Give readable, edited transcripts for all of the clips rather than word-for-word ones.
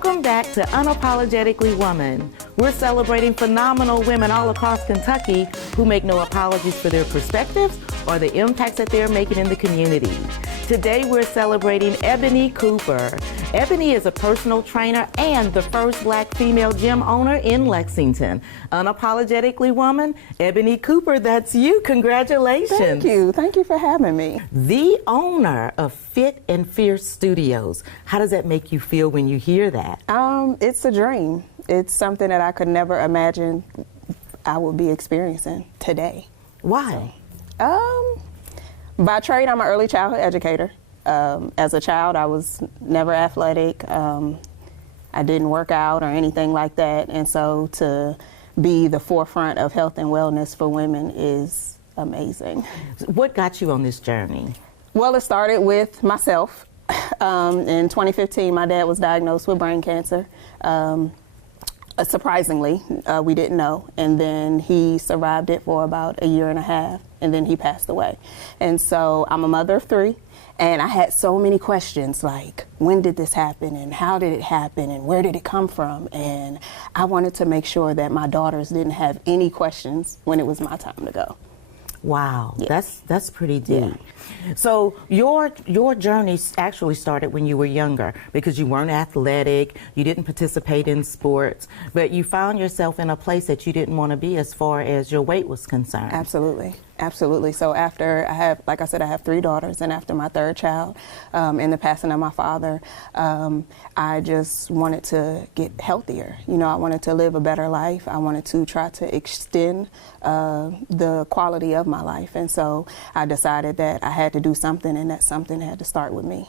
Welcome back to Unapologetically Woman. We're celebrating phenomenal women all across Kentucky who make no apologies for their perspectives or the impacts that they're making in the community. Today we're celebrating Ebony Cooper. Ebony is a personal trainer and the first Black female gym owner in Lexington. Unapologetically Woman, Ebony Cooper, that's you. Congratulations. Thank you. Thank you for having me. The owner of Fit and Fierce Studios. How does that make you feel when you hear that? It's a dream. It's something that I could never imagine I would be experiencing today. Why? By trade, I'm an early childhood educator. As a child, I was never athletic. I didn't work out or anything like that. And so to be the forefront of health and wellness for women is amazing. What got you on this journey? Well, it started with myself. In 2015, my dad was diagnosed with brain cancer. Surprisingly, we didn't know. And then he survived it for about a year and a half, and then he passed away. And so I'm a mother of three, and I had so many questions like, when did this happen, and how did it happen, and where did it come from? And I wanted to make sure that my daughters didn't have any questions when it was my time to go. Wow, Yeah. that's pretty deep. Yeah. So your journey actually started when you were younger because you weren't athletic, you didn't participate in sports, but you found yourself in a place that you didn't want to be as far as your weight was concerned. Absolutely. Absolutely. So after I have three daughters, and after my third child, in the passing of my father, I just wanted to get healthier. You know, I wanted to live a better life. I wanted to try to extend the quality of my life. And so I decided that I had to do something, and that something had to start with me.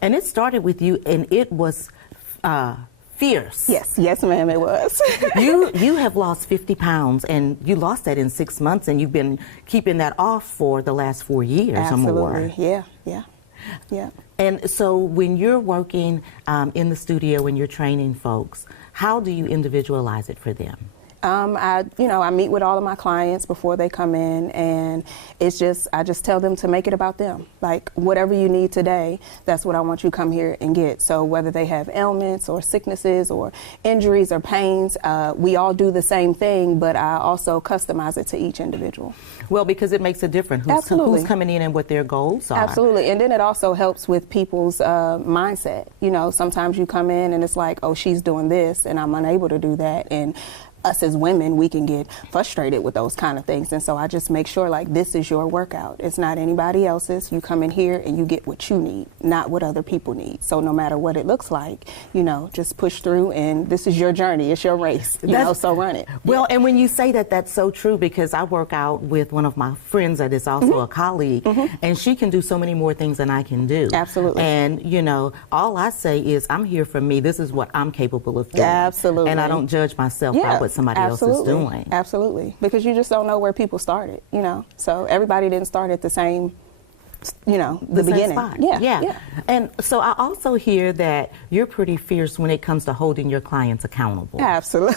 And it started with you, and it was fierce. Yes, ma'am, it was. You have lost 50 pounds, and you lost that in 6 months, and you've been keeping that off for the last 4 years or more. Absolutely, yeah. And so when you're working in the studio and you're training folks, how do you individualize it for them? I meet with all of my clients before they come in, and I just tell them to make it about them. Like, whatever you need today, that's what I want you to come here and get. So whether they have ailments or sicknesses or injuries or pains, we all do the same thing, but I also customize it to each individual. Well, because it makes a difference who's coming in and what their goals are. Absolutely. And then it also helps with people's mindset. You know, sometimes you come in and it's like, oh, she's doing this and I'm unable to do that. And us as women, we can get frustrated with those kind of things. And so I just make sure, like, this is your workout. It's not anybody else's. You come in here and you get what you need, not what other people need. So no matter what it looks like, you know, just push through, and this is your journey. It's your race, so run it. Well, and when you say that, that's so true, because I work out with one of my friends that is also a colleague, and she can do so many more things than I can do. Absolutely. And, you know, all I say is, I'm here for me. This is what I'm capable of doing. Absolutely. And I don't judge myself by what somebody else is doing. Absolutely. Because you just don't know where people started, you know. So everybody didn't start at the same, you know, the beginning. Spot. Yeah. And so I also hear that you're pretty fierce when it comes to holding your clients accountable. Absolutely.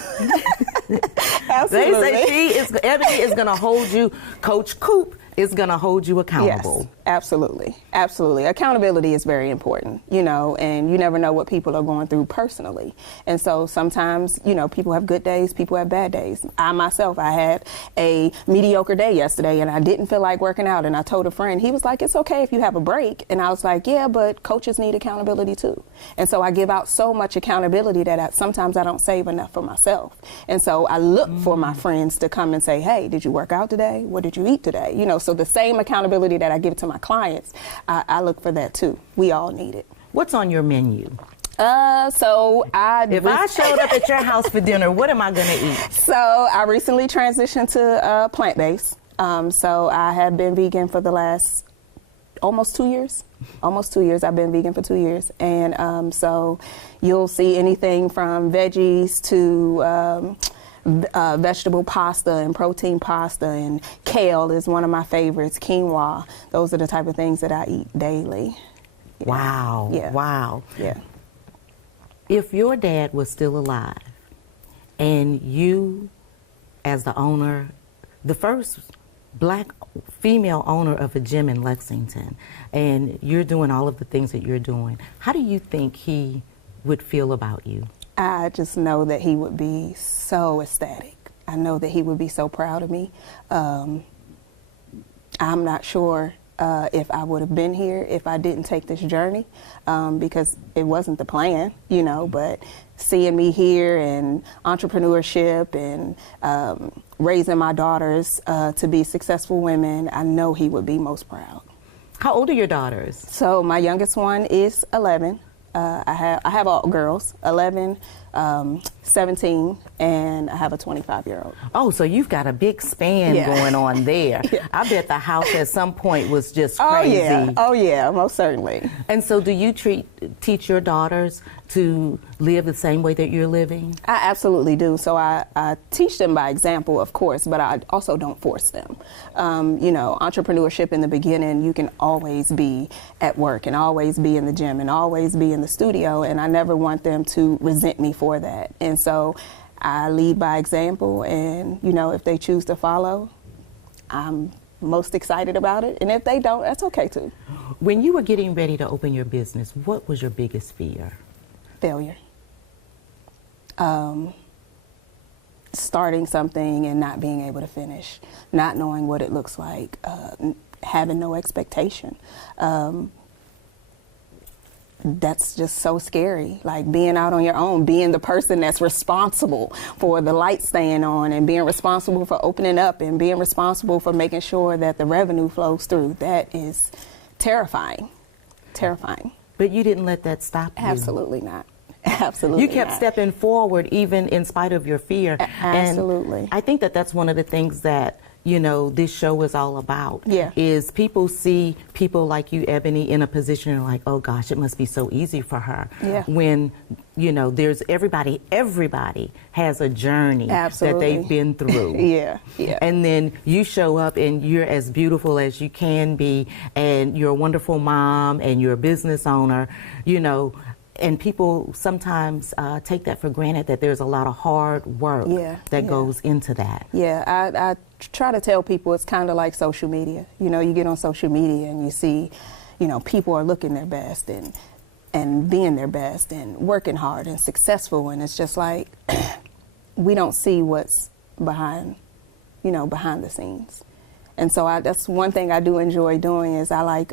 Absolutely. They say Ebony is going to hold you, Coach Coop is going to hold you accountable. Yes, absolutely. Absolutely. Accountability is very important, you know, and you never know what people are going through personally. And so sometimes, you know, people have good days, people have bad days. I had a mediocre day yesterday and I didn't feel like working out, and I told a friend, he was like, it's okay if you have a break. And I was like, yeah, but coaches need accountability too. And so I give out so much accountability that sometimes I don't save enough for myself. And so I look for my friends to come and say, hey, did you work out today? What did you eat today? You know, so the same accountability that I give to my clients, I look for that too. We all need it. What's on your menu? If I showed up at your house for dinner, what am I going to eat? So I recently transitioned to plant-based. So I have been vegan for the last almost 2 years. Almost 2 years. I've been vegan for 2 years. And so you'll see anything from veggies to vegetable pasta and protein pasta, and kale is one of my favorites, quinoa. Those are the type of things that I eat daily. Yeah. Wow. Yeah. Wow. Yeah. If your dad was still alive and you, as the owner, the first Black female owner of a gym in Lexington, and you're doing all of the things that you're doing, how do you think he would feel about you? I just know that he would be so ecstatic. I know that he would be so proud of me. I'm not sure if I would have been here if I didn't take this journey, because it wasn't the plan, you know, but seeing me here and entrepreneurship and raising my daughters to be successful women, I know he would be most proud. How old are your daughters? So my youngest one is 11. I have all girls, 11, 17, and I have a 25-year-old. Oh, so you've got a big span going on there. Yeah. I bet the house at some point was just crazy. Oh yeah, most certainly. And so do you teach your daughters to live the same way that you're living? I absolutely do. So I teach them by example, of course, but I also don't force them. You know, entrepreneurship in the beginning, you can always be at work and always be in the gym and always be in the studio, and I never want them to resent me for that. And so I lead by example, and you know, if they choose to follow, I'm most excited about it, and if they don't, that's okay too. When you were getting ready to open your business, what was your biggest fear? Failure. Starting something and not being able to finish, not knowing what it looks like, having no expectation. That's just so scary, like being out on your own, being the person that's responsible for the lights staying on and being responsible for opening up and being responsible for making sure that the revenue flows through. That is terrifying, terrifying. But you didn't let that stop you. Absolutely not. Absolutely You kept not. stepping forward even in spite of your fear. Absolutely. And I think that that's one of the things that, you know, this show is all about. Yeah. Is people see people like you, Ebony, in a position and like, oh gosh, it must be so easy for her. Yeah. When, you know, there's everybody has a journey Absolutely. that they've been through. Yeah. And then you show up and you're as beautiful as you can be, and you're a wonderful mom and you're a business owner, you know. And people sometimes take that for granted, that there's a lot of hard work that goes into that. Yeah, I try to tell people it's kind of like social media. You know, you get on social media and you see, you know, people are looking their best and being their best and working hard and successful, and it's just like we don't see what's behind the scenes. And so that's one thing I do enjoy doing, is I like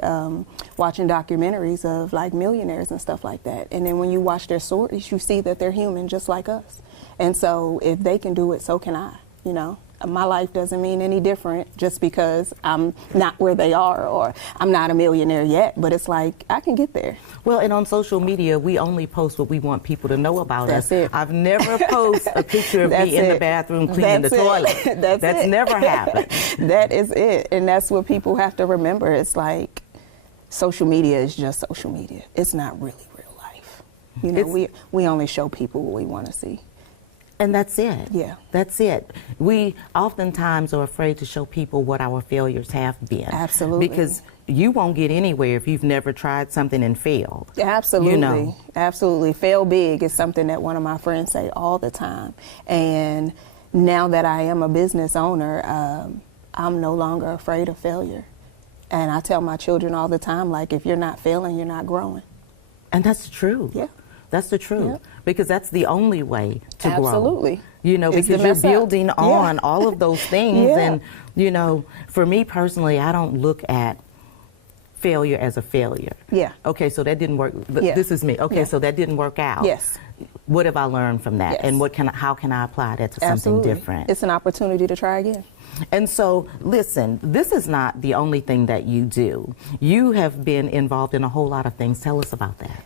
watching documentaries of like millionaires and stuff like that. And then when you watch their stories, you see that they're human just like us. And so if they can do it, so can I, you know. My life doesn't mean any different just because I'm not where they are or I'm not a millionaire yet, but it's like I can get there. Well, and on social media, we only post what we want people to know about us. That's it. I've never posted a picture of me in the bathroom cleaning the toilet. That's never happened. That is it. And that's what people have to remember. It's like social media is just social media. It's not really real life. You know, we only show people what we want to see. And that's it. Yeah. That's it. We oftentimes are afraid to show people what our failures have been. Absolutely. Because you won't get anywhere if you've never tried something and failed. Absolutely. You know. Absolutely. Fail big is something that one of my friends say all the time. And now that I am a business owner, I'm no longer afraid of failure. And I tell my children all the time, like, if you're not failing, you're not growing. And that's true. Yeah. That's the truth. Yeah. Because that's the only way to grow. Absolutely. You know, It's because the you're mess up. building on all of those things. Yeah. And, you know, for me personally, I don't look at failure as a failure. Yeah. Okay, so that didn't work. Yeah. This is me. Okay, so that didn't work out. Yes. What have I learned from that? Yes. And how can I apply that to Absolutely. something different? It's an opportunity to try again. And so, listen, this is not the only thing that you do. You have been involved in a whole lot of things. Tell us about that.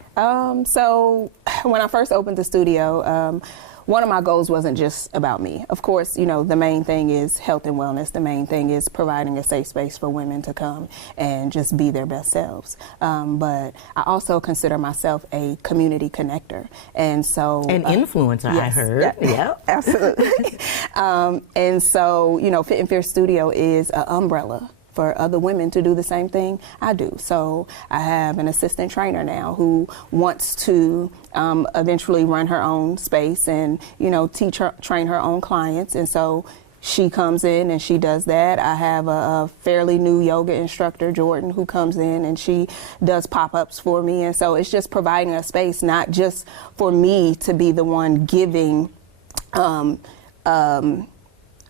So when I first opened the studio, one of my goals wasn't just about me. Of course, you know, the main thing is health and wellness. The main thing is providing a safe space for women to come and just be their best selves. But I also consider myself a community connector. And so... An influencer, yes, I heard. Yeah. Absolutely. And so, you know, Fit and Fierce Studio is an umbrella for other women to do the same thing I do. So I have an assistant trainer now who wants to eventually run her own space and, you know, train her own clients. And so she comes in and she does that. I have a fairly new yoga instructor, Jordan, who comes in and she does pop-ups for me. And so it's just providing a space, not just for me to be the one giving,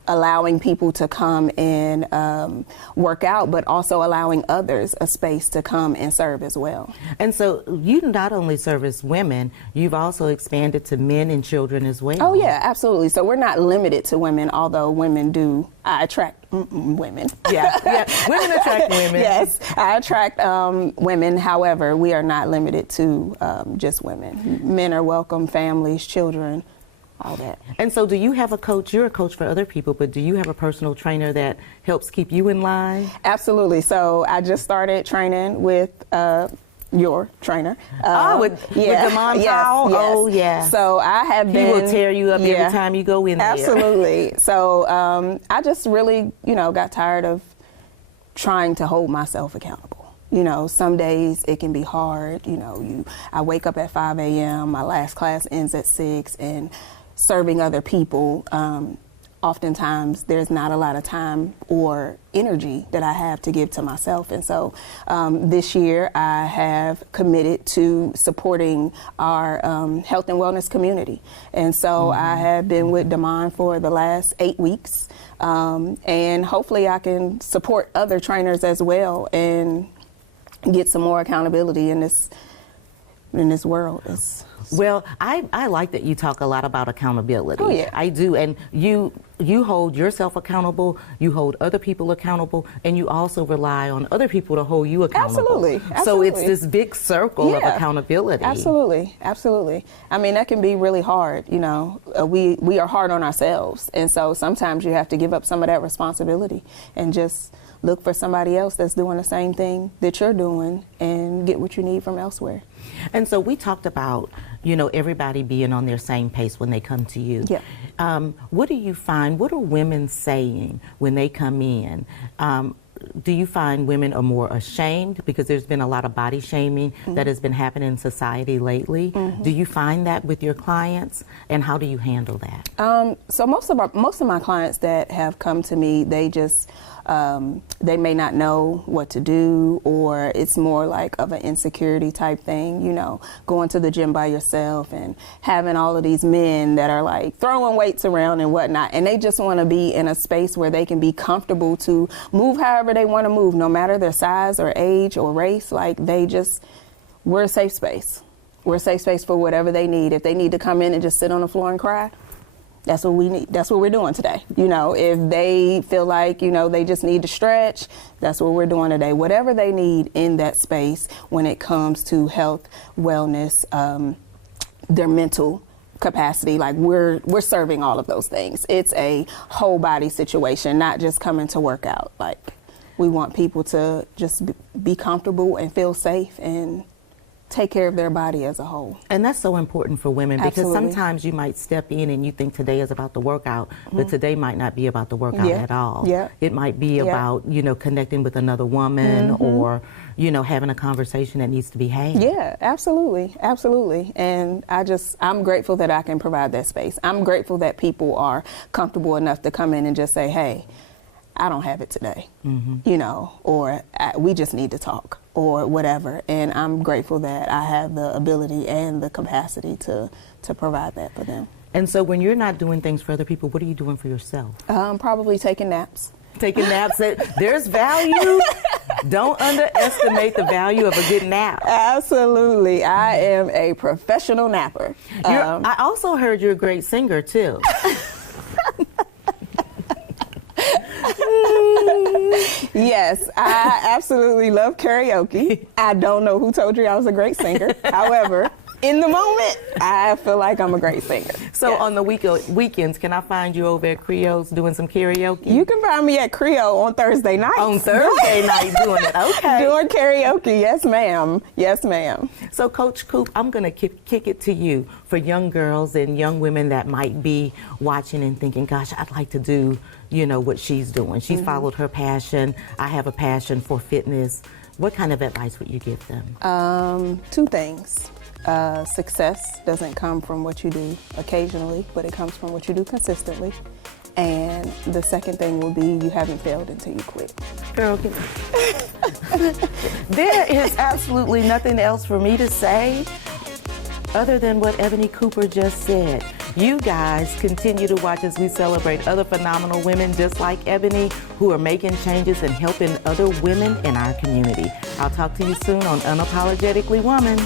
allowing people to come and work out, but also allowing others a space to come and serve as well. And so you not only service women, you've also expanded to men and children as well. Oh yeah, absolutely. So we're not limited to women, although women do. I attract women. Yeah, women attract women. Yes, I attract women. However, we are not limited to just women. Men are welcome, families, children, all that. And so do you have a coach? You're a coach for other people, but do you have a personal trainer that helps keep you in line? Absolutely. So I just started training with your trainer. With the mom towel? Yes. Oh, yeah. So I have been. He will tear you up every time you go in there. Absolutely. So I just really, got tired of trying to hold myself accountable. Some days it can be hard. I wake up at 5 a.m., my last class ends at 6, and serving other people, oftentimes there's not a lot of time or energy that I have to give to myself. And so this year I have committed to supporting our health and wellness community. And so I have been with Damon for the last 8 weeks. And hopefully I can support other trainers as well and get some more accountability in this world. Well, I like that you talk a lot about accountability. Oh, yeah. I do. And you hold yourself accountable, you hold other people accountable, and you also rely on other people to hold you accountable. Absolutely. So it's this big circle of accountability. Absolutely. Absolutely. I mean, that can be really hard. We are hard on ourselves. And so sometimes you have to give up some of that responsibility and just look for somebody else that's doing the same thing that you're doing and get what you need from elsewhere. And so we talked about, everybody being on their same pace when they come to you. Yeah. What do you find, what are women saying when they come in? Do you find women are more ashamed because there's been a lot of body shaming that has been happening in society lately? Do you find that with your clients, and how do you handle that? So most of my clients that have come to me, they just they may not know what to do, or it's more like of an insecurity type thing, going to the gym by yourself and having all of these men that are like throwing weights around and whatnot, and they just want to be in a space where they can be comfortable to move however they want to move, no matter their size or age or race. Like we're a safe space. We're a safe space for whatever they need. If they need to come in and just sit on the floor and cry, that's what we need. That's what we're doing today. If they feel like, they just need to stretch, that's what we're doing today. Whatever they need in that space when it comes to health, wellness, their mental capacity, like we're serving all of those things. It's a whole body situation, not just coming to work out. Like we want people to just be comfortable and feel safe and take care of their body as a whole. And that's so important for women, because Absolutely. sometimes you might step in and you think today is about the workout, but today might not be about the workout at all. Yeah. It might be about, connecting with another woman or, having a conversation that needs to be had. Yeah, absolutely. Absolutely. And I'm grateful that I can provide that space. I'm grateful that people are comfortable enough to come in and just say, hey, I don't have it today, or we just need to talk or whatever. And I'm grateful that I have the ability and the capacity to provide that for them. And so when you're not doing things for other people, what are you doing for yourself? Probably taking naps. Taking naps. There's value. Don't underestimate the value of a good nap. Absolutely. I am a professional napper. I also heard you're a great singer, too. Yes, I absolutely love karaoke. I don't know who told you I was a great singer. However, in the moment, I feel like I'm a great singer. So yes. On the weekends, can I find you over at Creole's doing some karaoke? You can find me at Creole on Thursday nights. On Thursday night doing it, okay. Doing karaoke, yes ma'am. Yes ma'am. So Coach Coop, I'm going to kick it to you for young girls and young women that might be watching and thinking, gosh, I'd like to do, what she's doing. She's followed her passion. I have a passion for fitness. What kind of advice would you give them? 2 things. Success doesn't come from what you do occasionally, but it comes from what you do consistently. And the second thing will be you haven't failed until you quit. Girl, there is absolutely nothing else for me to say other than what Ebony Cooper just said. You guys continue to watch as we celebrate other phenomenal women just like Ebony who are making changes and helping other women in our community. I'll talk to you soon on Unapologetically Woman.